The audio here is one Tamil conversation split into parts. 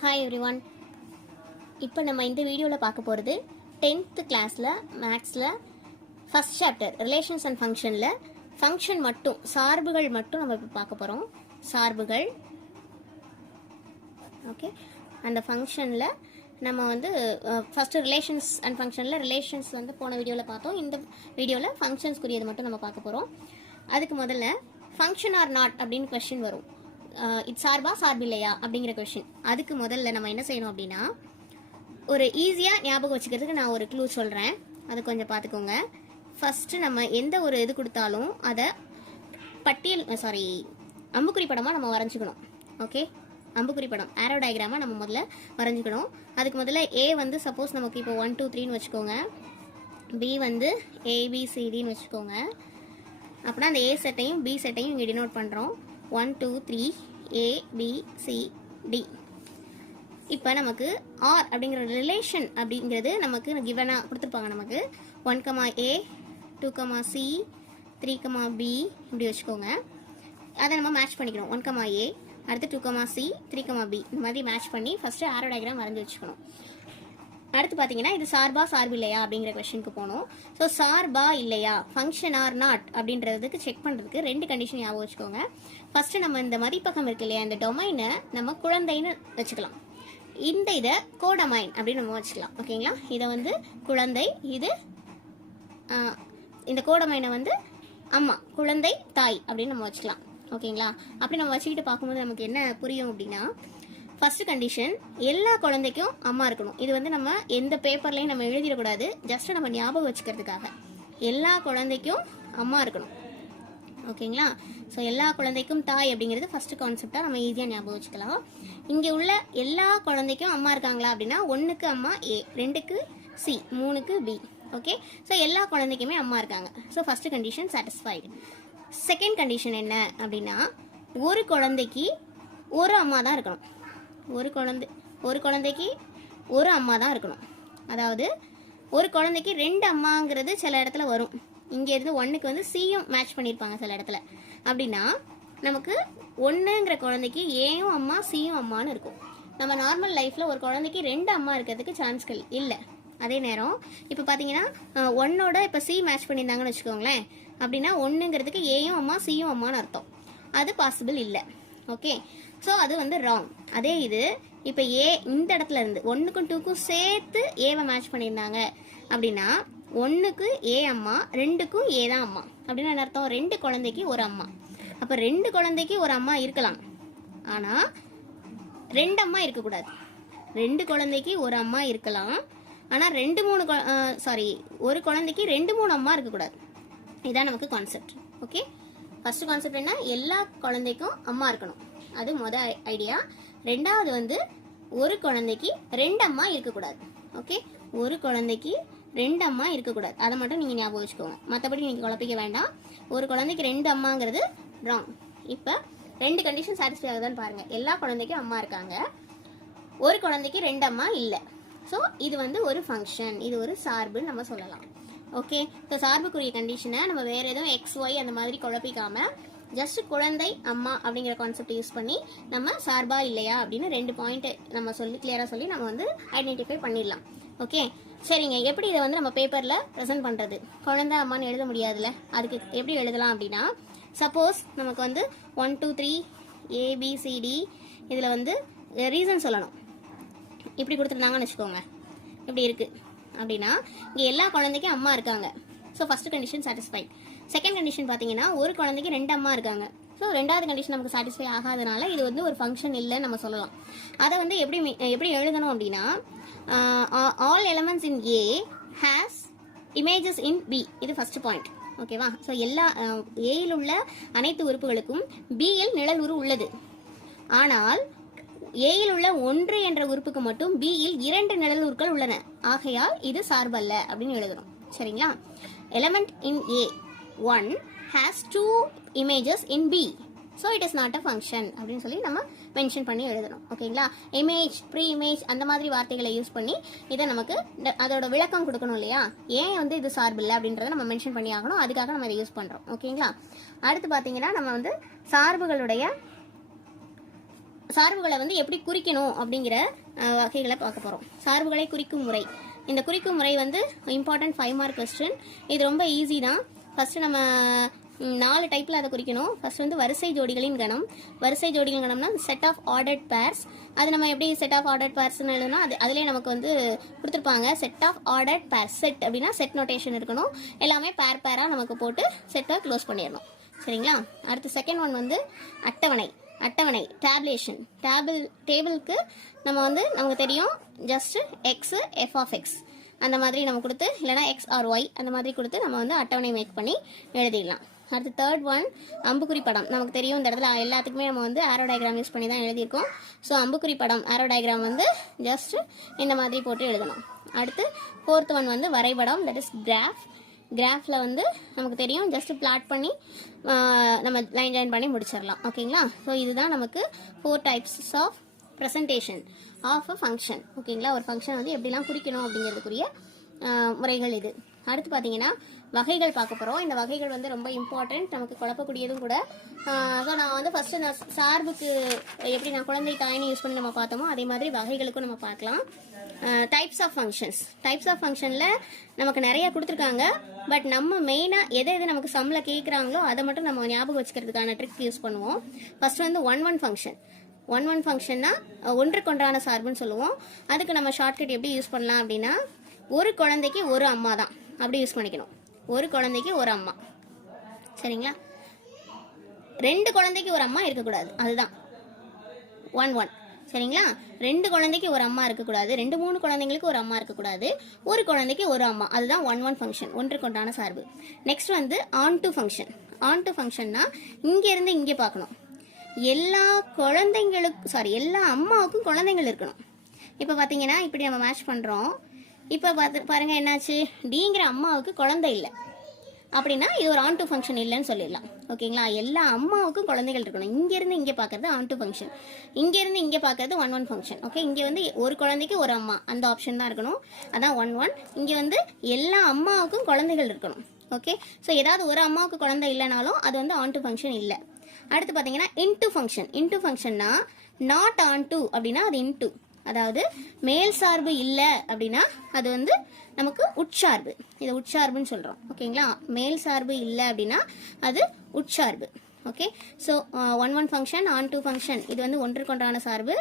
Hi everyone. இப்போ நம்ம இந்த வீடியோவில் பார்க்க போகிறது 10th கிளாஸில் மேக்ஸில் ஃபஸ்ட் சாப்டர் ரிலேஷன்ஸ் அண்ட் ஃபங்க்ஷனில் ஃபங்க்ஷன் மட்டும் சார்புகள் மட்டும் நம்ம இப்போ பார்க்க போகிறோம். சார்புகள். ஓகே, அந்த ஃபங்க்ஷனில் நம்ம வந்து ஃபஸ்ட்டு ரிலேஷன்ஸ் அண்ட் ஃபங்க்ஷனில் ரிலேஷன்ஸ் வந்து போன வீடியோவில் பார்த்தோம். இந்த வீடியோவில் ஃபங்க்ஷன்ஸ்க்குரியது மட்டும் நம்ம பார்க்க போகிறோம். அதுக்கு முதல்ல ஃபங்க்ஷன் ஆர் நாட் அப்படின்னு கொஸ்டின் வரும். இது சார்பா சார்பு இல்லையா அப்படிங்கிற கொஸ்டின். அதுக்கு முதல்ல நம்ம என்ன செய்யணும் அப்படின்னா, ஒரு ஈஸியாக ஞாபகம் வச்சுக்கிறதுக்கு நான் ஒரு க்ளூ சொல்கிறேன், அதை கொஞ்சம் பார்த்துக்கோங்க. ஃபஸ்ட்டு நம்ம எந்த ஒரு இது கொடுத்தாலும் அதை அம்புக்குறி படமாக நம்ம வரைஞ்சிக்கணும். ஓகே, அம்புக்குறி படம் ஆரோ டயக்ராமாக நம்ம முதல்ல வரைஞ்சிக்கணும். அதுக்கு முதல்ல ஏ வந்து சப்போஸ் நமக்கு இப்போ 1 2 3ன்னு வச்சுக்கோங்க, பி வந்து ஏபிசிடின்னு வச்சுக்கோங்க. அப்படின்னா அந்த ஏ செட்டையும் பி செட்டையும் இங்கே டினோட் பண்ணுறோம். 1 2 3 A B C D. இப்போ நமக்கு ஆர் அப்படிங்கிற ரிலேஷன் அப்படிங்கிறது நமக்கு கிவனாக கொடுத்துருப்பாங்க. நமக்கு 1, A 2, C 3, B இப்படி வச்சுக்கோங்க. அதை நம்ம மேட்ச் பண்ணிக்கணும். 1, A அடுத்து 2, C 3, B இந்த மாதிரி மேட்ச் பண்ணி ஃபஸ்ட்டு ஆரோ டயக்ராம் வரைஞ்சி வச்சுக்கணும். அடுத்து பார்த்தீங்கன்னா இது சார்பா சார்பு இல்லையா அப்படிங்கிற கொஸ்டினுக்கு போகணும். ஸோ சார்பா இல்லையா, ஃபங்க்ஷன் ஆர் நாட் அப்படின்றதுக்கு செக் பண்ணுறதுக்கு 2 கண்டிஷன் ஞாபகம் வச்சுக்கோங்க. ஃபஸ்ட்டு நம்ம இந்த மதிப்பகம் இருக்கு இல்லையா, இந்த டொமைனை நம்ம குழந்தைன்னு வச்சுக்கலாம். இந்த இதை கோடமைன் அப்படின்னு நம்ம வச்சுக்கலாம். ஓகேங்களா, இதை வந்து குழந்தை, இது இந்த கோடமைனை வந்து அம்மா, குழந்தை தாய் அப்படின்னு நம்ம வச்சுக்கலாம். ஓகேங்களா, அப்படி நம்ம வச்சுக்கிட்டு பார்க்கும்போது நமக்கு என்ன புரியும் அப்படின்னா, ஃபர்ஸ்ட் கண்டிஷன் எல்லா குழந்தைக்கும் அம்மா இருக்கணும். இது வந்து நம்ம எந்த பேப்பர்லையும் நம்ம எழுதிடக்கூடாது, ஜஸ்ட் நம்ம ஞாபகம் வச்சுக்கிறதுக்காக. எல்லா குழந்தைக்கும் அம்மா இருக்கணும். ஓகேங்களா, ஸோ எல்லா குழந்தைக்கும் தாய் அப்படிங்கிறது ஃபர்ஸ்ட் கான்செப்டாக நம்ம ஈஸியாக ஞாபகம் வச்சுக்கலாம். இங்கே உள்ள எல்லா குழந்தைக்கும் அம்மா இருக்காங்களா அப்படின்னா 1க்கு அம்மா A, 2க்கு C, 3க்கு B. ஓகே, ஸோ எல்லா குழந்தைக்குமே அம்மா இருக்காங்க. So first condition satisfied. Second condition என்ன அப்படின்னா, ஒரு குழந்தைக்கு ஒரு அம்மா தான் இருக்கணும். ஒரு குழந்தைக்கு ஒரு அம்மா தான் இருக்கணும். அதாவது ஒரு குழந்தைக்கு 2 அம்மாங்கிறது சில இடத்துல வரும். இங்கே இருந்து 1க்கு வந்து சியும் மேட்ச் பண்ணியிருப்பாங்க சில இடத்துல. அப்படின்னா நமக்கு 1ங்கிற குழந்தைக்கு ஏயும் அம்மா சியும் அம்மான்னு இருக்கும். நம்ம நார்மல் லைஃப்பில் ஒரு குழந்தைக்கு 2 அம்மா இருக்கிறதுக்கு சான்ஸ்கள் இல்லை. அதே நேரம் இப்போ பார்த்தீங்கன்னா 1ஓட இப்போ சி மேட்ச் பண்ணியிருந்தாங்கன்னு வச்சுக்கோங்களேன். அப்படின்னா 1ங்கிறதுக்கு ஏயும் அம்மா சியும் அம்மான்னு அர்த்தம். அது பாசிபிள் இல்லை. ஓகே, ஸோ அது வந்து ராங். அதே இது இப்போ ஏ இந்த இடத்துல இருந்து 1க்கும் 2க்கும் சேர்த்து ஏவை மேட்ச் பண்ணியிருந்தாங்க அப்படின்னா 1க்கு ஏ அம்மா, 2க்கும் ஏ தான் அம்மா. அப்படின்னா என்ன அர்த்தம், 2 குழந்தைக்கு ஒரு அம்மா. அப்போ 2 குழந்தைக்கு ஒரு அம்மா இருக்கலாம், ஆனால் 2 அம்மா இருக்கக்கூடாது. 2 குழந்தைக்கு ஒரு அம்மா இருக்கலாம், ஆனால் ஒரு குழந்தைக்கு 2 3 அம்மா இருக்கக்கூடாது. இதுதான் நமக்கு கான்செப்ட். ஓகே, ஃபர்ஸ்ட் கான்செப்ட் என்ன, எல்லா குழந்தைக்கும் அம்மா இருக்கணும். அது மொதல் ஐடியா. ரெண்டாவது வந்து ஒரு குழந்தைக்கு 2 அம்மா இருக்கக்கூடாது. ஓகே, ஒரு குழந்தைக்கு 2 அம்மா இருக்கக்கூடாது. அதை மட்டும் நீங்கள் ஞாபகம் வச்சுக்கோங்க. மற்றபடி நீங்கள் குழப்பிக்க வேண்டாம். ஒரு குழந்தைக்கு 2 அம்மாங்கிறது ராங். இப்போ 2 கண்டிஷன் சாட்டிஸ்ஃபை ஆகுதான்னு பாருங்கள். எல்லா குழந்தைக்கும் அம்மா இருக்காங்க, ஒரு குழந்தைக்கு 2 அம்மா இல்லை. ஸோ இது வந்து ஒரு ஃபங்க்ஷன், இது ஒரு சார்புன்னு நம்ம சொல்லலாம். ஓகே, ஸோ சார்புக்குரிய கண்டிஷனை நம்ம வேறு எதுவும் XY அந்த மாதிரி குழப்பிக்காமல் ஜஸ்ட் குழந்தை அம்மா அப்படிங்கிற கான்செப்ட் யூஸ் பண்ணி நம்ம சார்பா இல்லையா அப்படின்னு 2 பாயிண்ட் நம்ம கிளியராக சொல்லி நம்ம வந்து ஐடென்டிஃபை பண்ணிடலாம். ஓகே, சரிங்க. எப்படி இதை வந்து நம்ம பேப்பரில் ப்ரெசென்ட் பண்ணுறது? குழந்தை அம்மான்னு எழுத முடியாதுல்ல, அதுக்கு எப்படி எழுதலாம் அப்படின்னா, சப்போஸ் நமக்கு வந்து 1 2 3 ABCD இதில் வந்து ரீசன் சொல்லணும். இப்படி கொடுத்துருந்தாங்கன்னு வச்சுக்கோங்க, இப்படி இருக்குது அப்படின்னா இங்கே எல்லா குழந்தைக்கும் அம்மா இருக்காங்க. So first condition satisfied. Second condition பார்த்தீங்கன்னா ஒரு குழந்தைக்கு 2 அம்மா இருக்காங்க. ஸோ ரெண்டாவது கண்டிஷன் நமக்கு சாட்டிஸ்ஃபை ஆகாதனால இது வந்து ஒரு ஃபங்க்ஷன் இல்லைன்னு நம்ம சொல்லலாம். அதை வந்து எப்படி எழுதணும் அப்படின்னா, all elements in A has images in B. இது ஃபர்ஸ்ட் பாயிண்ட். ஓகேவா, ஸோ எல்லா ஏயில் உள்ள அனைத்து உறுப்புகளுக்கும் பியில் நிழல் உரு உள்ளது. ஆனால் ஏயில் உள்ள 1 என்ற உறுப்புக்கு மட்டும் பியில் 2 நிழல் உருக்கள் உள்ளன. ஆகையால் இது சார்பல்ல அப்படின்னு எழுதணும். சரிங்களா, element in A 1 has 2 images in B, so it is not a function அப்படின்னு சொல்லி நம்ம மென்ஷன் பண்ணி எழுதணும். ஓகேங்களா, இமேஜ், ப்ரீ இமேஜ் அந்த மாதிரி வார்த்தைகளை யூஸ் பண்ணி இதை நமக்கு அதோட விளக்கம் கொடுக்கணும் இல்லையா, ஏன் வந்து இது சார்பு இல்லை அப்படின்றத நம்ம மென்ஷன் பண்ணி ஆகணும். அதுக்காக நம்ம இதை யூஸ் பண்ணுறோம். ஓகேங்களா, அடுத்து பார்த்தீங்கன்னா நம்ம வந்து சார்புகளை வந்து எப்படி குறிக்கணும் அப்படிங்கிற வகைகளை பார்க்க போகிறோம். சார்புகளை குறிக்கும் முறை. இந்த குறிக்கும் முறை வந்து இம்பார்ட்டன்ட் 5 மார்க் கொஸ்டின். இது ரொம்ப ஈஸி தான். ஃபஸ்ட்டு நம்ம 4 டைப்பில் அதை குறிக்கணும். ஃபர்ஸ்ட் வந்து வரிசை ஜோடிகளின் கணம். வரிசை ஜோடிகளின் கணம்னா செட் ஆஃப் ஆர்டர்ட் பேர்ஸ். அது நம்ம எப்படி செட் ஆஃப் ஆர்டர்ட் பேர்ஸ்னு எழுதணும், அதுலேயே நமக்கு வந்து கொடுத்துருப்பாங்க. Set of ordered pairs. Set அப்படின்னா செட் நோட்டேஷன் இருக்கணும். எல்லாமே பேராக நமக்கு போட்டு செட்டை க்ளோஸ் பண்ணிடணும். சரிங்களா? அடுத்து செகண்ட் ஒன் வந்து அட்டவணை. அட்டவணை டேப்லேஷன். டேபிளுக்கு நம்ம வந்து நமக்கு தெரியும் just X F of X அந்த மாதிரி நம்ம கொடுத்து, இல்லைனா எக்ஸ் ஆர் ஒய் அந்த மாதிரி கொடுத்து நம்ம வந்து அட்டவணை மேக் பண்ணி எழுதிடலாம். அடுத்து தேர்ட் ஒன் அம்புக்குறி படம். நமக்கு தெரியும் இந்த இடத்துல எல்லாத்துக்குமே நம்ம வந்து ஆரோ டயக்ராம் யூஸ் பண்ணி தான் எழுதியிருக்கோம். ஸோ அம்புக்குறி படம் ஆரோ டயக்ராம் வந்து ஜஸ்ட் இந்த மாதிரி போட்டு எழுதணும். அடுத்து ஃபோர்த் ஒன் வந்து வரைபடம், தட் இஸ் கிராஃப். கிராஃபில் வந்து நமக்கு தெரியும் ஜஸ்ட் பிளாட் பண்ணி நம்ம லைன் ஜாயின் பண்ணி முடிச்சிடலாம். ஓகேங்களா? ஸோ இதுதான் நமக்கு 4 types of presentation of a function. ஓகேங்களா? ஒரு ஃபங்க்ஷன் வந்து எப்படிலாம் குறிக்கணும் அப்படிங்கிறதுக்குரிய முறைகள் இது. அடுத்து பார்த்தீங்கன்னா வகைகள் பார்க்க போகிறோம். இந்த வகைகள் வந்து ரொம்ப இம்பார்ட்டன்ட், நமக்கு குழப்பக்கூடியதும் கூட. ஸோ நான் வந்து ஃபஸ்ட்டு நான் சார்புக்கு எப்படி நான் குழந்தை தாயினி யூஸ் பண்ணி நம்ம பார்த்தோமோ அதே மாதிரி வகைகளுக்கும் நம்ம பார்க்கலாம். Types of functions. Types of ஃபங்க்ஷனில் நமக்கு நிறைய கொடுத்துருக்காங்க. பட் நம்ம மெயினாக எது நமக்கு சம்மில் கேட்குறாங்களோ அதை மட்டும் நம்ம ஞாபகம் வச்சுக்கிறதுக்கான ட்ரிக் யூஸ் பண்ணுவோம். ஃபர்ஸ்ட் வந்து ஒன் ஃபங்க்ஷன். ஒன் ஃபங்க்ஷன்னா ஒன்றுக்கொன்றான சார்புன்னு சொல்லுவோம். அதுக்கு நம்ம ஷார்ட்கட் எப்படி யூஸ் பண்ணலாம் அப்படின்னா, ஒரு குழந்தைக்கு ஒரு அம்மா தான் அப்படி யூஸ் பண்ணிக்கணும். ஒரு குழந்தைக்கு ஒரு அம்மா. சரிங்களா? 2 குழந்தைக்கு ஒரு அம்மா இருக்கக்கூடாது. அதுதான் 1 சரிங்களா? 2 குழந்தைக்கு ஒரு அம்மா இருக்கக்கூடாது. 2-3 குழந்தைங்களுக்கு ஒரு அம்மா இருக்கக்கூடாது. ஒரு குழந்தைக்கு ஒரு அம்மா. அதுதான் ஒன் ஃபங்க்ஷன், ஒன்றுக்கொன்றான சார்பு. நெக்ஸ்ட் வந்து on to function. On to ஃபங்க்ஷன்னா இங்கேருந்து இங்கே பார்க்கணும். எல்லா அம்மாவுக்கும் குழந்தைங்கள் இருக்கணும். இப்போ பார்த்தீங்கன்னா இப்படி நம்ம மேட்ச் பண்ணுறோம். இப்போ பாருங்க என்னாச்சு, டிங்கிற அம்மாவுக்கு குழந்தை இல்லை அப்படின்னா இது ஒரு ஆன் டு ஃபங்க்ஷன் இல்லைன்னு சொல்லிடலாம். ஓகேங்களா? எல்லா அம்மாவுக்கும் குழந்தைகள் இருக்கணும். இங்கேருந்து இங்கே பார்க்கறது ஆன் டு ஃபங்க்ஷன், இங்கேருந்து இங்கே பார்க்கறது ஒன் ஃபங்க்ஷன். ஓகே, இங்கே வந்து ஒரு குழந்தைக்கு ஒரு அம்மா அந்த ஆப்ஷன் தான் இருக்கணும். அதான் ஒன். இங்கே வந்து எல்லா அம்மாவுக்கும் குழந்தைகள் இருக்கணும். ஓகே, ஸோ ஏதாவது ஒரு அம்மாவுக்கு குழந்தை இல்லைனாலும் அது வந்து ஆன் டு ஃபங்க்ஷன் இல்லை. அடுத்து பார்த்தீங்கன்னா இன்டு ஃபங்க்ஷன். இன்டு ஃபங்க்ஷன்னா நாட் ஆன் டு அப்படின்னா அது இன்டு, அதாவது மேல் சார்பு இல்லை அப்படின்னா அது வந்து நமக்கு உட்சார்பு. இதை உட்சார்புன்னு சொல்கிறோம். ஓகேங்களா? மேல் சார்பு இல்லை அப்படின்னா அது உட்சார்பு. Okay, so one function, onto function இது வந்து ஒன்றுக்கொன்றான சார்பு.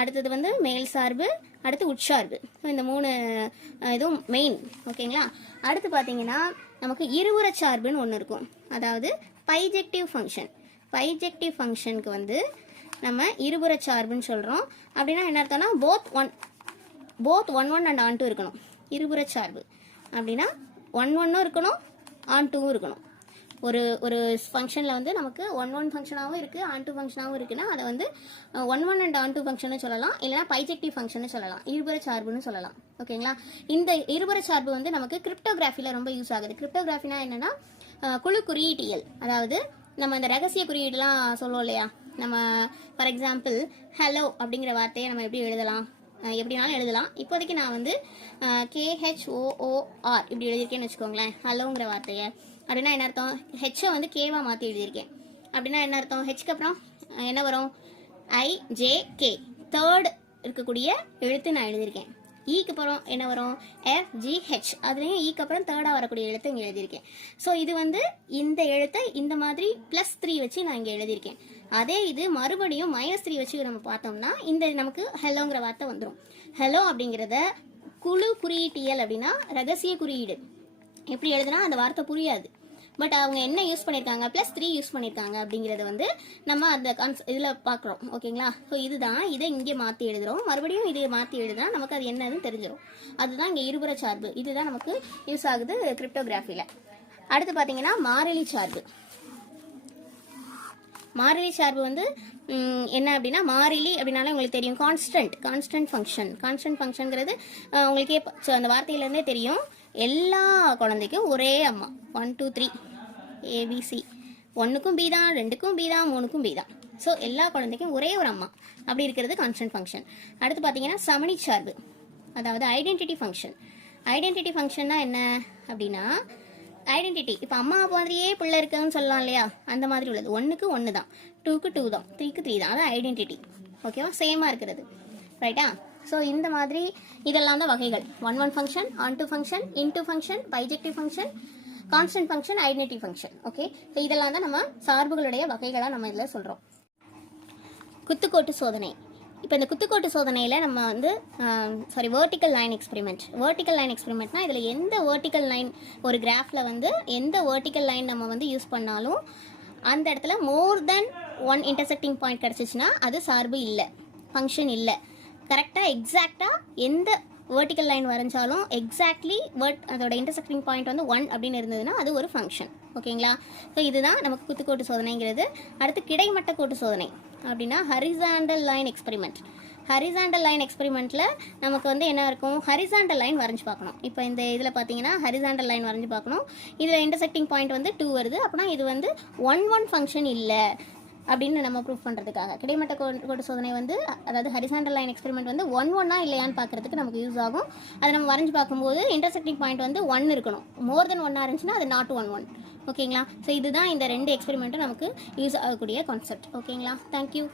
அடுத்தது வந்து மேல் சார்பு, அடுத்து உட்சார்பு. ஸோ இந்த 3 இதுவும் மெயின். ஓகேங்களா? அடுத்து பார்த்தீங்கன்னா நமக்கு இருபுற சார்புன்னு ஒன்று இருக்கும். அதாவது பைஜெக்டிவ் ஃபங்க்ஷன். பைஜெக்டிவ் ஃபங்க்ஷனுக்கு வந்து நம்ம இருபுற சார்புன்னு சொல்கிறோம். அப்படின்னா என்ன அர்த்தம்னா both one and onto இருக்கணும். இருபுற சார்பு அப்படின்னா ஒன்னும் இருக்கணும், ஆன் டூவும் இருக்கணும். ஒரு ஃபங்க்ஷனில் வந்து நமக்கு ஒன் ஃபங்க்ஷனாகவும் இருக்குது, ஆன் டூ ஃபங்க்ஷனாகவும் இருக்குன்னா அதை வந்து one and onto function சொல்லலாம், இல்லைனா பைஜெக்டிவ் ஃபங்க்ஷன் சொல்லலாம், இருபுற சார்புன்னு சொல்லலாம். ஓகேங்களா? இந்த இருபுற சார்பு வந்து நமக்கு கிரிப்டோகிராஃபியில் ரொம்ப யூஸ் ஆகுது. கிரிப்டோகிராஃபினா என்னென்னா குழு குறியீட்டியல். அதாவது நம்ம இந்த ரகசிய குறியீடுலாம் சொல்லுவோம் இல்லையா, நம்ம ஃபார் எக்ஸாம்பிள் ஹலோ அப்படிங்கிற வார்த்தையை நம்ம எப்படி எழுதலாம், எப்படினாலும் எழுதலாம். இப்போதைக்கு நான் வந்து KHOOR இப்படி எழுதியிருக்கேன்னு வச்சுக்கோங்களேன், ஹலோங்கிற வார்த்தையை. அப்படின்னா என்ன அர்த்தம், ஹெச்சை வந்து கேவாக மாற்றி எழுதியிருக்கேன். அப்படின்னா என்ன அர்த்தம், ஹெச்க்கு அப்புறம் என்ன வரும், IJK தேர்ட் இருக்கக்கூடிய எழுத்து நான் எழுதியிருக்கேன். ஈக்கு அப்புறம் என்ன வரும், FGH அதுலேயும் ஈக்கு அப்புறம் தேர்டாக வரக்கூடிய எழுத்து இங்கே எழுதியிருக்கேன். ஸோ இது வந்து இந்த எழுத்தை இந்த மாதிரி +3 வச்சு நான் இங்கே எழுதியிருக்கேன். அதே இது மறுபடியும் -3 வச்சு நம்ம பார்த்தோம்னா இந்த நமக்கு ஹெலோங்கிற வார்த்தை வந்துடும். ஹெலோ அப்படிங்கிறத குழு குறியீட்டியல் அப்படின்னா ரகசிய குறியீடு. எப்படி எழுதுனா அந்த வார்த்தை புரியாது. பட் அவங்க என்ன யூஸ் பண்ணியிருக்காங்க, +3 யூஸ் பண்ணியிருக்காங்க அப்படிங்கிறத வந்து நம்ம அந்த இதில் பார்க்குறோம். ஓகேங்களா? ஸோ இதுதான், இதை இங்கே மாற்றி எழுதுகிறோம். மறுபடியும் இதை மாற்றி எழுதுனா நமக்கு அது என்னதுன்னு தெரிஞ்சிடும். அதுதான் இங்கே இருபுற சார்பு. இதுதான் நமக்கு யூஸ் ஆகுது கிரிப்டோகிராஃபியில். அடுத்து பார்த்தீங்கன்னா மாறிலி சார்பு. மாறிலி சார்பு வந்து என்ன அப்படின்னா, மாறிலி அப்படின்னாலே உங்களுக்கு தெரியும் கான்ஸ்டன்ட் ஃபங்க்ஷன். கான்ஸ்டன்ட் ஃபங்க்ஷனுங்கிறது உங்களுக்கே அந்த வார்த்தையிலேருந்தே தெரியும். எல்லா குழந்தைக்கும் ஒரே அம்மா, 1 2 3 ABC, 1க்கும் B தான், 2க்கும் B தான், 3க்கும் B தான். ஸோ எல்லா குழந்தைக்கும் ஒரே ஒரு அம்மா அப்படி இருக்கிறது கான்ஸ்டன்ட் ஃபங்க்ஷன். அடுத்து பார்த்தீங்கன்னா சமணி சார்பு, அதாவது ஐடென்டிட்டி ஃபங்க்ஷன். ஐடென்டிட்டி ஃபங்க்ஷன்னா என்ன அப்படின்னா, ஐடென்டிட்டி இப்போ அம்மா மாதிரியே பிள்ளை இருக்குன்னு சொல்லலாம் இல்லையா, அந்த மாதிரி உள்ளது. 1க்கு 1 தான், 2க்கு 2 தான், 3க்கு 3 தான். அதான் ஐடென்டிட்டி. ஓகேவா, சேமாக இருக்கிறது. ரைட்டா? ஸோ இந்த மாதிரி இதெல்லாம் தான் வகைகள். 1 function, onto function, into function, bijective function, constant function, identity function. Okay, so இதெல்லாம் தான் நம்ம சார்புகளுடைய வகைகளாக நம்ம இதில் சொல்கிறோம். குத்துக்கோட்டு சோதனை. இப்போ இந்த குத்துக்கோட்டு சோதனையில் நம்ம வந்து vertical line experiment. Vertical line எக்ஸ்பெரிமெண்ட்னா இதில் எந்த வேர்ட்டிக்கல் லைன் ஒரு கிராஃபில் வந்து எந்த வேர்ட்டிக்கல் லைன் நம்ம வந்து யூஸ் பண்ணாலும் அந்த இடத்துல மோர் தென் 1 இன்டர்செக்டிங் பாயிண்ட் கிடச்சிச்சின்னா அது சார்பு இல்லை, ஃபங்க்ஷன் இல்லை. கரெக்டாக எக்ஸாக்டாக எந்த வேர்ட்டிக்கல் லைன் வரைஞ்சாலும் எக்ஸாக்ட்லி அதோட இன்டர்செக்டிங் பாயிண்ட் வந்து 1 அப்படின்னு இருந்ததுன்னா அது ஒரு ஃபங்க்ஷன். ஓகேங்களா? ஸோ இதுதான் நமக்கு குத்துக்கோட்டு சோதனைங்கிறது. அடுத்து கிடைமட்ட கோட்டு சோதனை அப்படின்னா horizontal line experiment. Horizontal line எக்ஸ்பெரிமெண்ட்டில் நமக்கு வந்து என்ன இருக்கும், ஹரிசாண்டல் லைன் வரைஞ்சி பார்க்கணும். இப்போ இந்த இதில் பார்த்தீங்கன்னா ஹரிசாண்டல் லைன் வரைஞ்சி பார்க்கணும். இதில் இன்டர்செக்டிங் பாயிண்ட் வந்து 2 வருது. அப்படின்னா இது வந்து 1 ஃபங்க்ஷன் இல்லை அப்படின்னு நம்ம ப்ரூஃப் பண்ணுறதுக்காக கிடைமட்ட கோட்டு சோதனை வந்து, அதாவது ஹரிசாண்டல் லைன் எக்ஸ்பெரிமெண்ட் வந்து 1 இல்லையான்னு பார்க்குறதுக்கு நமக்கு யூஸ் ஆகும். அதை நம்ம வரைஞ்சி பார்க்கும்போது இன்டர்செக்டிங் பாயிண்ட் வந்து 1 இருக்கணும். மோர் தென் 1 இருந்துச்சுன்னா அது நாட் 1. ஓகேங்களா? ஸோ இதுதான் இந்த 2 எக்ஸ்பெரிமெண்ட்டும் நமக்கு யூஸ் ஆகக்கூடிய கான்செப்ட். ஓகேங்களா? தேங்க்யூ.